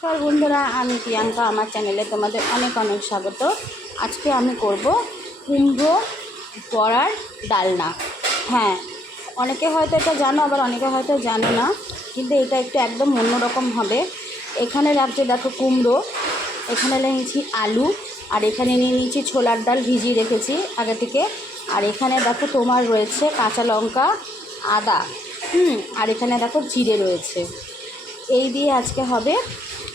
নমস্কার বন্ধুরা, আমি প্রিয়াঙ্কা। আমার চ্যানেলে তোমাদের অনেক অনেক স্বাগত। আজকে আমি করব কুমড়ো বড়ার ডালনা। হ্যাঁ, অনেকে হয়তো এটা জানো, আবার অনেকে হয়তো জানো না, কিন্তু এটা একটু একদম অন্যরকম হবে। এখানে রাখছে দেখো কুমড়ো, এখানে নিয়েছি আলু, আর এখানে নিয়ে নিয়েছি ছোলার ডাল ভিজিয়ে রেখেছি আগে থেকে। আর এখানে দেখো তোমার রয়েছে কাঁচা লঙ্কা, আদা, আর এখানে দেখো জিরে রয়েছে। এই দিয়ে আজকে হবে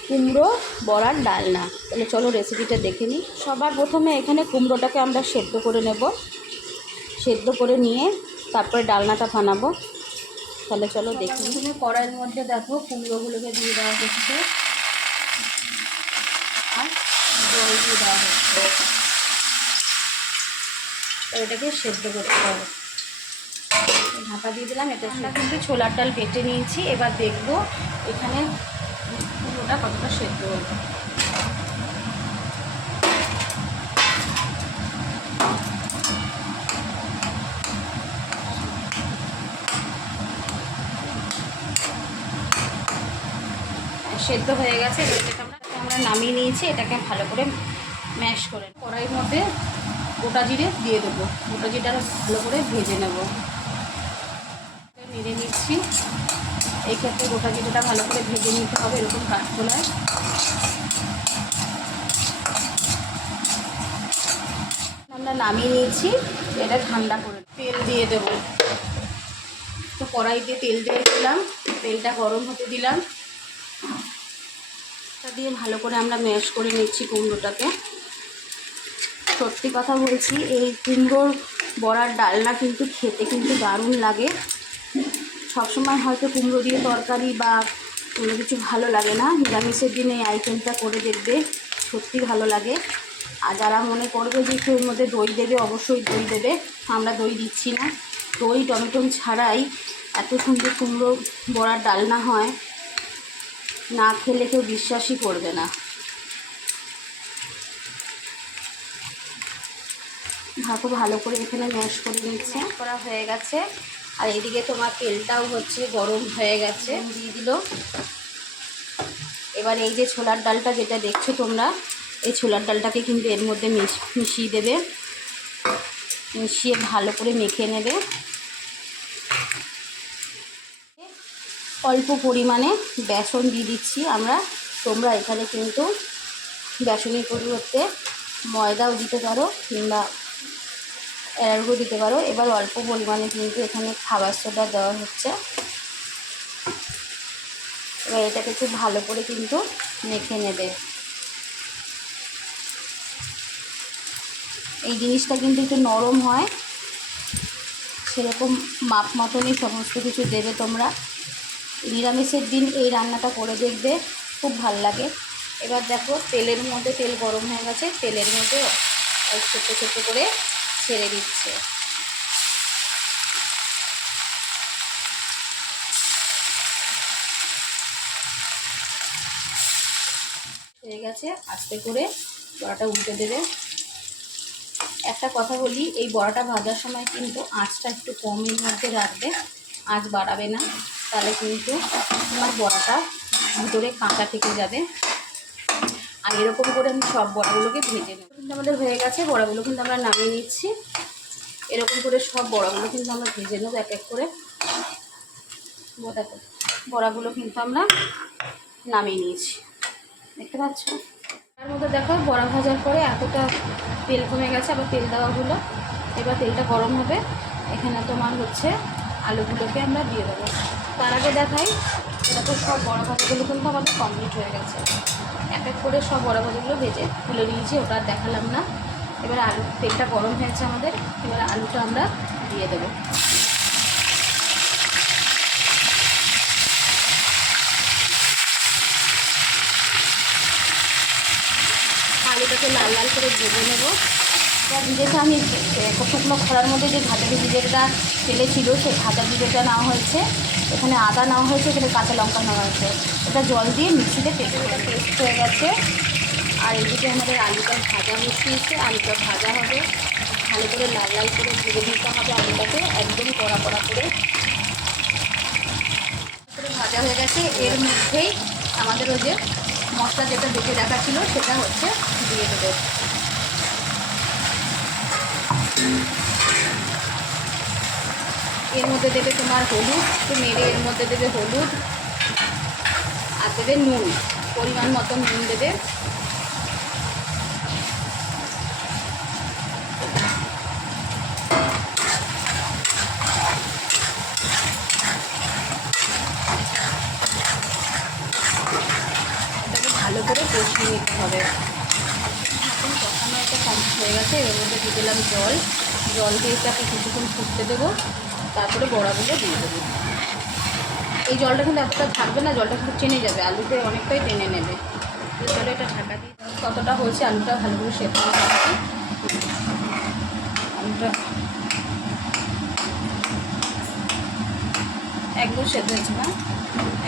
কুমড়ো বড়ার ডালনা। তাহলে চলো রেসিপিটা দেখে নিই। সবার প্রথমে এখানে কুমড়োটাকে আমরা সেদ্ধ করে নেব। সেদ্ধ করে নিয়ে তারপরে ডালনাটা বানাবো। তাহলে চলো দেখি। প্রথমে কড়াইয়ের মধ্যে দেখো কুমড়োগুলোকে দিয়ে দেওয়া হচ্ছে আর জল দিয়ে দেওয়া হচ্ছে। এটাকে সেদ্ধ করতে হবে। ঢাকা দিয়ে দিলাম। এটা আমরা কিন্তু ছোলার ডাল বেটে নিয়েছি। এবার দেখবো এখানে কুমড়োটা কতটা সেদ্ধ হলো। সেদ্ধ হয়ে গেছে। এটাকে আমরা নামিয়ে নিয়েছি। এটাকে ভালো করে ম্যাশ করে কড়াইয়ের মধ্যে গোটা জিরে দিয়ে দেবো। গোটা জিরেটা ভালো করে ভেজে নেব। নেড়ে নিচ্ছি। এই ক্ষেত্রে গোটা জিরেটা ভালো করে ভেজে নিতে হবে, এরকম কাঠখোলায়। আমরা নামিয়ে নিয়েছি। এটা ঠান্ডা করে তেল দিয়ে দেব। তো কড়াইতে তেল দিয়ে দিলাম, তেলটা গরম হতে দিলাম। দিয়ে ভালো করে আমরা ম্যাশ করে নিচ্ছি কুমড়োটাকে। সত্যি কথা বলছি, এই কুমড়োর বড়ার ডালনা কিন্তু খেতে কিন্তু দারুণ লাগে। সবসময় হয়তো কুমড়ো দিয়ে তরকারি বা কোনো কিছু ভালো লাগে না, নিরামিষের দিনে এই আইটেমটা করে দেখবে, সত্যি ভালো লাগে। আর যারা মনে করবে যে একটু এর মধ্যে দই দেবে, অবশ্যই দই দেবে। আমরা দই দিচ্ছি না। দই টমেটো ছাড়াই এত সুন্দর কুমড়ো বড়ার ডালনা হয়, না খেলে কেউ বিশ্বাসই করবে না। ভালো করে এখানে ম্যাশ করে নিচ্ছে। করা হয়ে গেছে। আর এদিকে তোমার তেলটাও হচ্ছে গরম হয়ে গেছে, দিয়ে দিল। এবার এই যে ছোলার ডালটা যেটা দেখছো তোমরা, এই ছোলার ডালটাকে কিন্তু এর মধ্যে মিশিয়ে দেবে। মিশিয়ে ভালো করে মেখে নেবে। অল্প পরিমাণে বেসন দিয়ে দিচ্ছি আমরা। তোমরা এখানে কিন্তু বেসনের পরিবর্তে ময়দাও দিতে পারো কিংবা এরারুটও দিতে পারো। এবার অল্প পরিমাণে কিন্তু এখানে খাবার সোডা দেওয়া হচ্ছে। এবার এটাকে খুব ভালো করে কিন্তু মেখে নেবে। এই জিনিসটা কিন্তু একটু নরম হয়, সেরকম মাপ মতনই সমস্ত কিছু দেবে তোমরা। নিরামিষের দিন এই রান্নাটা করে দেখবে, খুব ভাল লাগে। এবার দেখো তেলের মধ্যে, তেল গরম হয়ে গেছে, তেলের মধ্যে ছোট্ট ছোট্ট করে ছেড়ে দিচ্ছে। হয়ে গেছে। আস্তে করে বড়াটা উল্টে দেবে। একটা কথা বলি, এই বড়াটা ভাজার সময় কিন্তু আঁচটা একটু কমের মধ্যে রাখবে, আঁচ বাড়াবে না, তাহলে কিন্তু তোমার বড়াটা ভিতরে কাঁচা থেকে যাবে। আর এরকম করে আমি সব বড়াগুলোকে ভেজে নেব। কিন্তু আমাদের হয়ে গেছে, বড়াগুলো কিন্তু আমরা নামিয়ে নিচ্ছি। এরকম করে সব বড়াগুলো কিন্তু আমরা ভেজে নেব এক এক করে। দেখো বড়াগুলো কিন্তু আমরা নামিয়ে নিয়েছি, দেখতে পাচ্ছ। তার মধ্যে দেখো বড়া ভাজার পরে এতটা তেল কমে গেছে, আবার তেল দেওয়া হলো। এবার তেলটা গরম হবে, এখানে তোমার হচ্ছে আলুগুলোকে আমরা দিয়ে দেবো। তার আগে দেখাই, এটা তো সব বড়া ভাজাগুলো কিন্তু আমাদের কমপ্লিট হয়ে গেছে। এক এক করে সব বড়া ভাজাগুলো ভেজে তুলে নিয়েছি, ওটা দেখালাম না। এবার আলু, তেলটা গরম হয়েছে আমাদের, এবার আলুটা আমরা দিয়ে দেবো। আলুটাকে লাল লাল করে ভেজে নেবো। এবার যেটা আমি শুকনো খোলার মধ্যে যে ভাজা জিরেটা ফেলেছিল, সেই ভাজা জিরেটা নেওয়া হয়েছে, এখানে আদা নেওয়া হয়েছে, এখানে কাঁচা লঙ্কা নেওয়া হয়েছে। এটা জল দিয়ে মিক্সিতে পেস্ট হয়ে গেছে। আর এদিকে আমাদের আলুটা ভাজা মিশিয়েছে, আলুটা ভাজা হবে, ভালো করে লাল লাল করে ভেজে দিতে হবে আলুটাকে, একদম কড়া কড়া করে ভাজা হয়ে গেছে। এর মধ্যেই আমাদের ওই যে মশলা যেটা বেটে রাখা ছিল সেটা হচ্ছে দিয়ে দেবে। এর মধ্যে দেবে তোমার হলুদ, একটু নেড়ে এর মধ্যে দেবে হলুদ আর দেবে নুন, পরিমাণ মতো নুন দেবে। এটাকে ভালো করে কষিয়ে নিতে হবে। এখন কষানো একটা কমপ্লিট হয়ে গেছে। এর মধ্যে দিয়ে দিলাম জল, জল দিয়ে এটাকে কিছুক্ষণ ফুটতে দেবো, তারপরে বড়াগুলো দিয়ে দেবো। এই জলটা কিন্তু এতটা থাকবে না, জলটা কিন্তু টেনে যাবে, আলুতে অনেকটাই টেনে নেবে। তো চলো এটা ঢাকা দিয়ে, কতটা হয়েছে আলুটা ভালো করে সেদ্ধ হয়ে যাচ্ছে। আলুটা একদম সেদ্ধ হয়েছে না,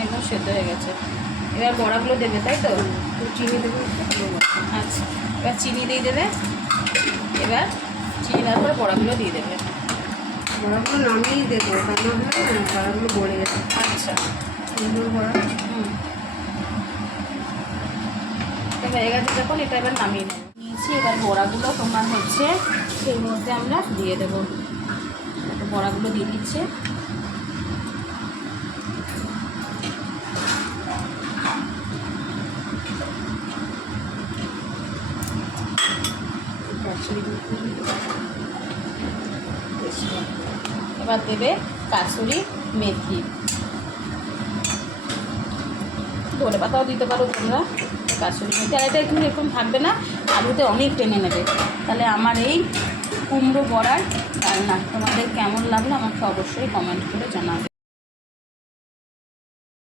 একদম সেদ্ধ হয়ে গেছে। এবার বড়াগুলো দেবে, তাই তো? চিনি দেবো। আচ্ছা, এবার চিনি দিয়ে দেবে। এবার চিনি দেওয়ার পরে বড়াগুলো দিয়ে দেবে। বড়াগুলো নামিয়েই দেবো, তা না হলে বড়াগুলো গলে যাবে। আচ্ছা, সুন্দর বড়া। এটা হয়ে গেছে যখন, এটা এবার নামিয়ে নেবো। নিয়েছি, এবার বড়াগুলো তোমার হচ্ছে এর মধ্যে আমরা দিয়ে দেবো। বড়াগুলো দিয়ে দিচ্ছে। এবার দেবে কাসুরি মেথি, ধনে পাতাও দিতে পারো তোমরা। কাসুরি মেথি, আর এটা কিন্তু এরকম থাকবে না, আলুতে অনেক টেনে নেবে। তাহলে আমার এই কুমড়ো বড়ার রান্না তোমাদের কেমন লাগলো আমাকে অবশ্যই কমেন্ট করে জানাবে।